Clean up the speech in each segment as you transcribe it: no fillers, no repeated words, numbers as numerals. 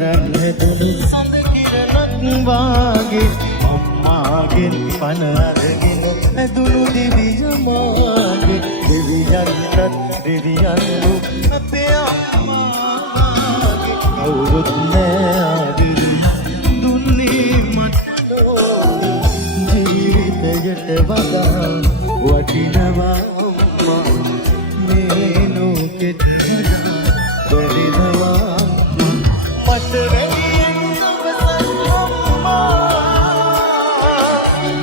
අරන් හැදුණු සඳ කිරණක් වාගේ අම්මාගෙන් පණ අරගෙන ඇදුණු දිවිය මාගේ දෙවියන්ටත් දෙවියන්රු අපේ අම්මාගේ කවුරුත් නෑ ආදිරි දුන්නේ මට ජීවිතයට වඩා වටිනවා අම්මා මේ ලෝකෙට බැරිනවා මට වැඩියෙන් අවසන් අම්මා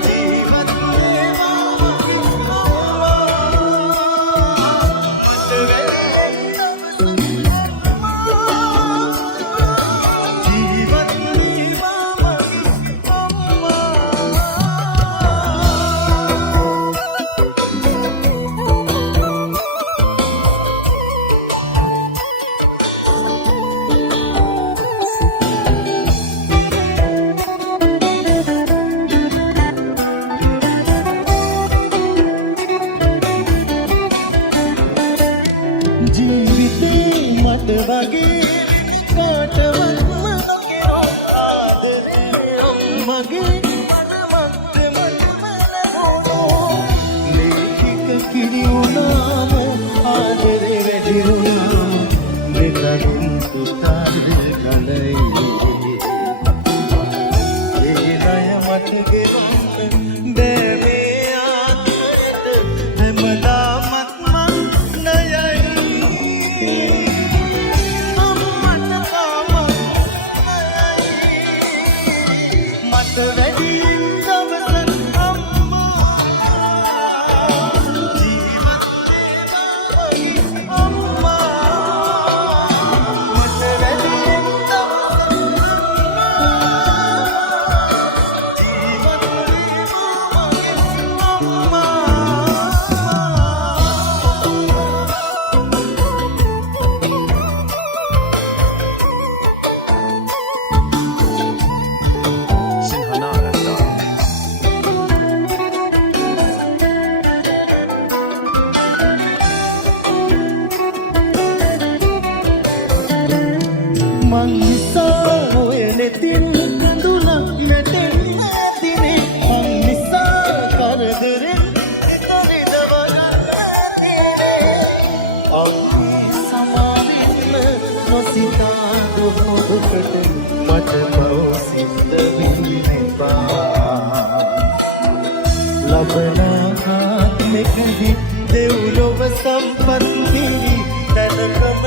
ජීවත් වේවා මට වැඩියෙන් අවසන් ජීවත් වේවා ජීවිතේ මට වගේ කාටවත් නොකිරෝ ආදරේ අම්මගේ පදමත් මටම ලැබුණෝ ලේඛික කිරියුණාම ආදරේ වැඩි වුණා මෙතනින් පුතාද ගලයි ඒ ණය මට ගෙවන්න බෑ මේ ආදරේට හැමදාමත් මං ණයයි මට වැඩියෙන් අවසන් අම්මා ජීවත් වේවා අම්මා මට වැඩියෙන් අවසන් ජීවත් වේවා අම්මා මං නිසා ඔය නෙතින් දුනක් නැටෙන්නේ නැතිනේ මං නිසා කරදරෙන් හිතවිදවගන්න නැතිනේ අම්මී සමාවෙන්න නොසිතා දුකට මට බවසිත විඳිනවා ලබන ආත්මෙකදී දෙව්ලොව සම්පත්ති තනකම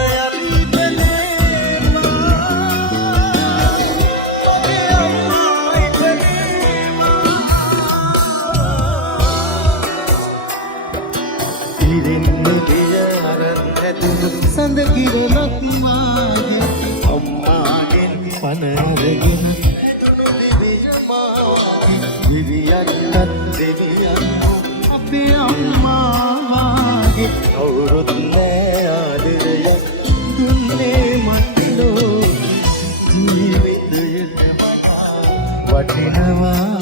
සඳ කිරණක් වාගේ අම්මාගෙන් පණ අරගෙන දිවියන්ටත් දෙවියන්රු අපේ අම්මාගේ කවුරුත් නෑ ආදරයක් දුන්නේ මට ජීවිතයට වටිනවා